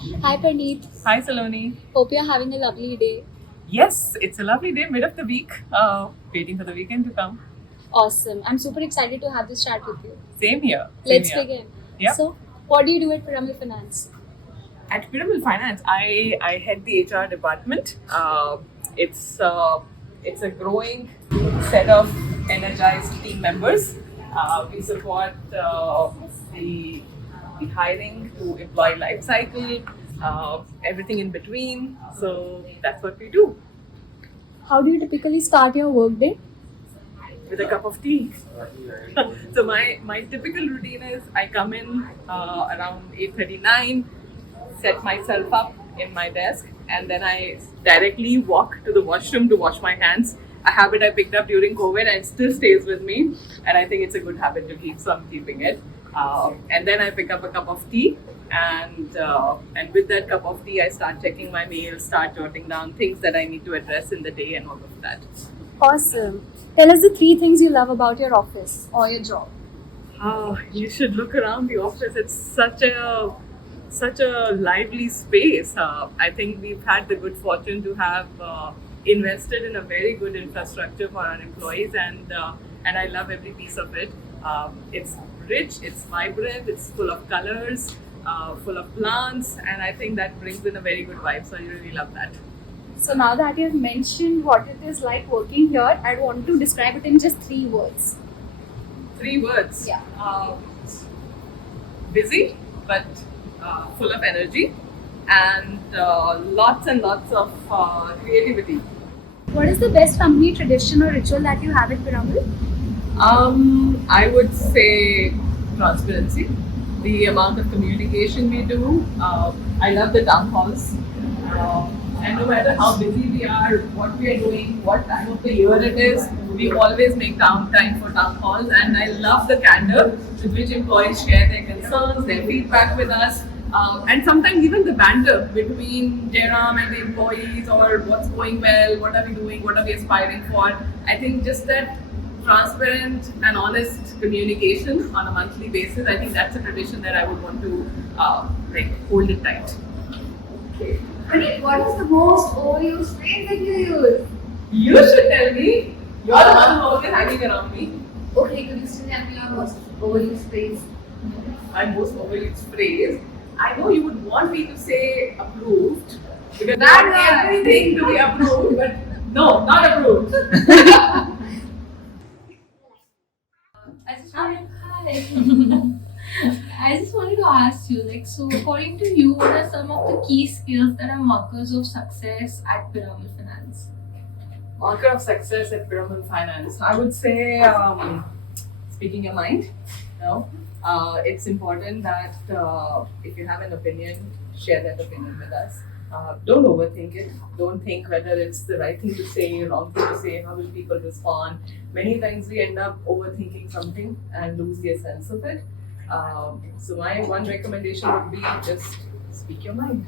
Hi Parneet, Hi, Saloni. hope you're having a lovely day. Yes, it's a lovely day, mid of the week. Waiting for the weekend to come. Awesome. I'm super excited to have this chat with you. Same here. Same Let's here. begin. Yep. So, what do you do at Piramal Finance? At Piramal Finance, I head the HR department. It's uh, it's a growing set of energized team members. We support the hiring to employee life cycle, everything in between. So that's what we do. How do you typically start your workday? With a cup of tea. So my typical routine is I come in around 8:39, set myself up in my desk, and then I directly walk to the washroom to wash my hands. A habit I picked up during COVID and it still stays with me, and I think it's a good habit to keep, so I'm keeping it. And then I pick up a cup of tea, and with that cup of tea, I start checking my mail, start jotting down things that I need to address in the day, and all of that. Awesome. Tell us the three things you love about your office or your job. Oh, you should look around the office. It's such a lively space. I think we've had the good fortune to have invested in a very good infrastructure for our employees, and I love every piece of it. It's rich, it's vibrant, it's full of colors, full of plants, and I think that brings in a very good vibe. So I really love that. So, now that you've mentioned what it is like working here, I want to describe it in just three words. 3 words. Yeah. Busy, but full of energy, and lots and lots of creativity. What is the best company tradition or ritual that you have at Piramal? I would say transparency, the amount of communication we do. I love the town halls. And no matter how busy we are, what we are doing, what time of the year it is, we always make time for town halls. And I love the candor with which employees share their concerns, their feedback with us. And sometimes even the banter between Jairam and the employees, or what's going well, what are we doing, what are we aspiring for. I think just that transparent and honest communication on a monthly basis, I think that's a tradition that I would want to hold it tight. Praneet, what is the most overused phrase that you use? You should tell me. You're the one who always hanging around me. Okay, could you still tell me your most overused phrase? My most overused phrase. I know you would want me to say approved because That I want one. everything to be approved, but no, not approved. I just wanted, I just wanted to ask you, like, so according to you, what are some of the key skills that are markers of success at Piramal Finance? Marker of success at Piramal Finance. I would say speaking your mind. It's important that if you have an opinion, share that opinion with us. Don't overthink it. Don't think whether it's the right thing to say, wrong thing to say, how will people respond. Many times we end up overthinking something and lose the essence of it. So my one recommendation would be just speak your mind.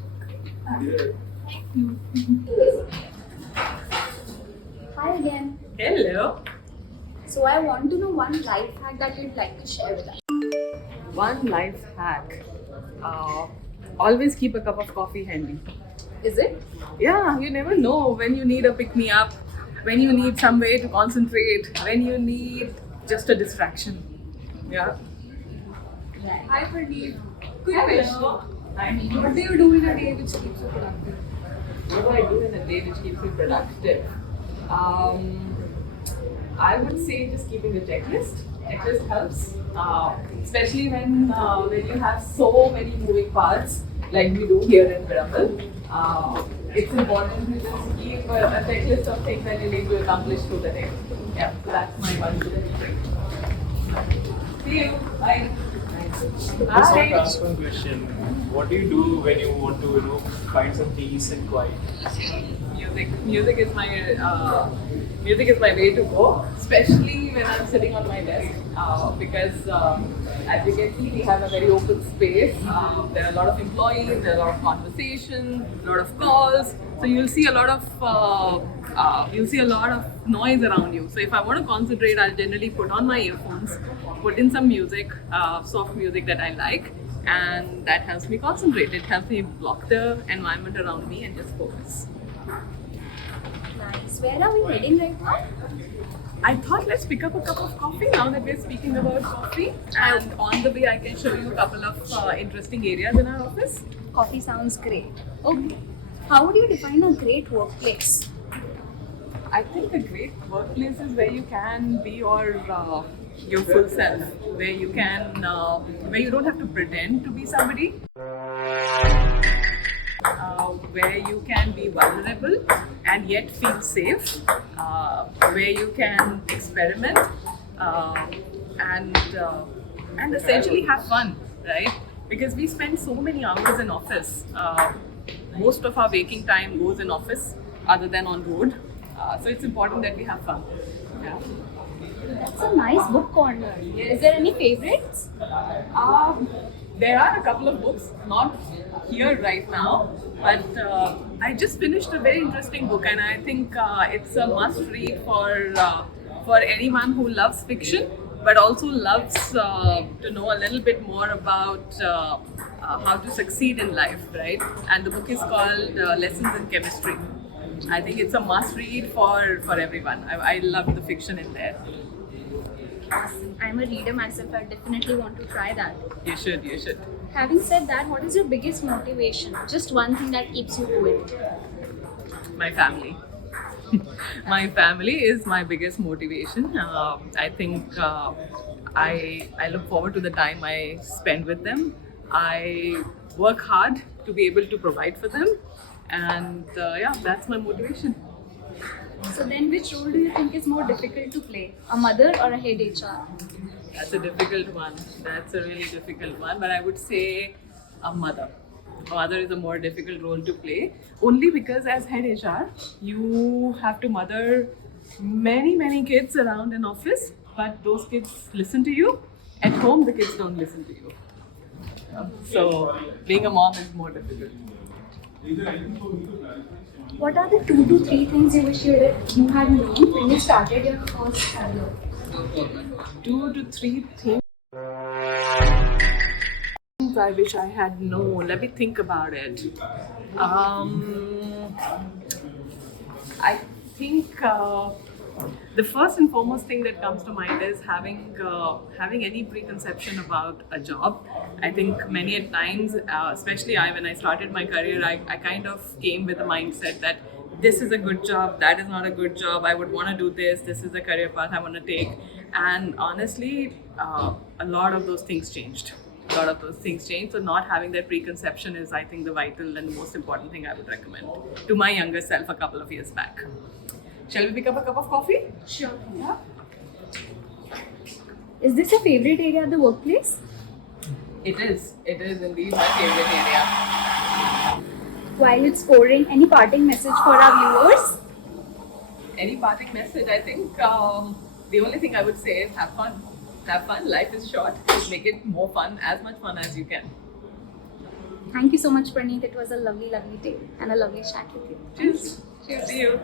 Hi again. Hello. So, I want to know one life hack that you'd like to share with us. One life hack. Always keep a cup of coffee handy. Is it? Yeah, you never know when you need a pick me up, when you need some way to concentrate, when you need just a distraction. Yeah. Hi Praneet. Good Hello. question. What do you do in a day which keeps you productive? What do I do in a day which keeps me productive? I would say just keeping a checklist. Checklist helps, especially when you have so many moving parts like we do here in Piramal. It's important to just keep a checklist of things that you need to accomplish through the day. Yeah, so that's my one little trick. See you. Bye. Just want to Bye. ask one question. What do you do when you want to, find some peace and quiet? Music. Music is my way to go, especially when I'm sitting on my desk. Because as you can see, we have a very open space. There are a lot of employees, there are a lot of conversation, a lot of calls. So you'll see a lot of noise around you. So if I want to concentrate, I'll generally put on my earphones put in some music, soft music that I like, and that helps me concentrate. It helps me block the environment around me and just focus. Nice. Where are we heading right now? I thought let's pick up a cup of coffee now that we're speaking about coffee, and on the way I can show you a couple of interesting areas in our office. Coffee sounds great. Okay. How would you define a great workplace? I think a great workplace is where you can be your full self, where you can where you don't have to pretend to be somebody, where you can be vulnerable and yet feel safe, where you can experiment and essentially have fun, right? Because we spend so many hours in office. Most of our waking time goes in office, other than on road. So it's important that we have fun. Yeah. That's a nice book corner. Is there any favorites? There are a couple of books, not here right now, but I just finished a very interesting book, and I think it's a must-read for anyone who loves fiction, but also loves to know a little bit more about how to succeed in life, right? And the book is called Lessons in Chemistry. I think it's a must-read for everyone. I love the fiction in there. I'm a reader myself. I definitely want to try that. You should. Having said that, what is your biggest motivation? Just one thing that keeps you going. My family. My family is my biggest motivation. I think I look forward to the time I spend with them. I work hard to be able to provide for them, and that's my motivation. So then, which role do you think is more difficult to play? A mother or a head HR? That's a difficult one. That's a really difficult one. But I would say a mother. A mother is a more difficult role to play, only because as head HR, you have to mother many kids around an office, but those kids listen to you. At home, the kids don't listen to you. So being a mom is more difficult. What are the 2 to 3 things you wish you had known when you started your first career? 2 to 3 things I wish I had known. Let me think about it. I think the first and foremost thing that comes to mind is having any preconception about a job. I think many a times, especially when I started my career, I kind of came with the mindset that this is a good job, that is not a good job, I would want to do this is the career path I want to take. And honestly, a lot of those things changed. So not having that preconception is, I think, the vital and the most important thing I would recommend to my younger self a couple of years back. Shall we pick up a cup of coffee? Sure. Yeah. Is this your favorite area at the workplace? It is indeed my favorite area. While it's pouring, any parting message for our viewers? Any parting message? I think the only thing I would say is have fun. Have fun. Life is short. Make it more fun, as much fun as you can. Thank you so much, Parneet. It was a lovely day and a lovely chat with you. Cheers. See you.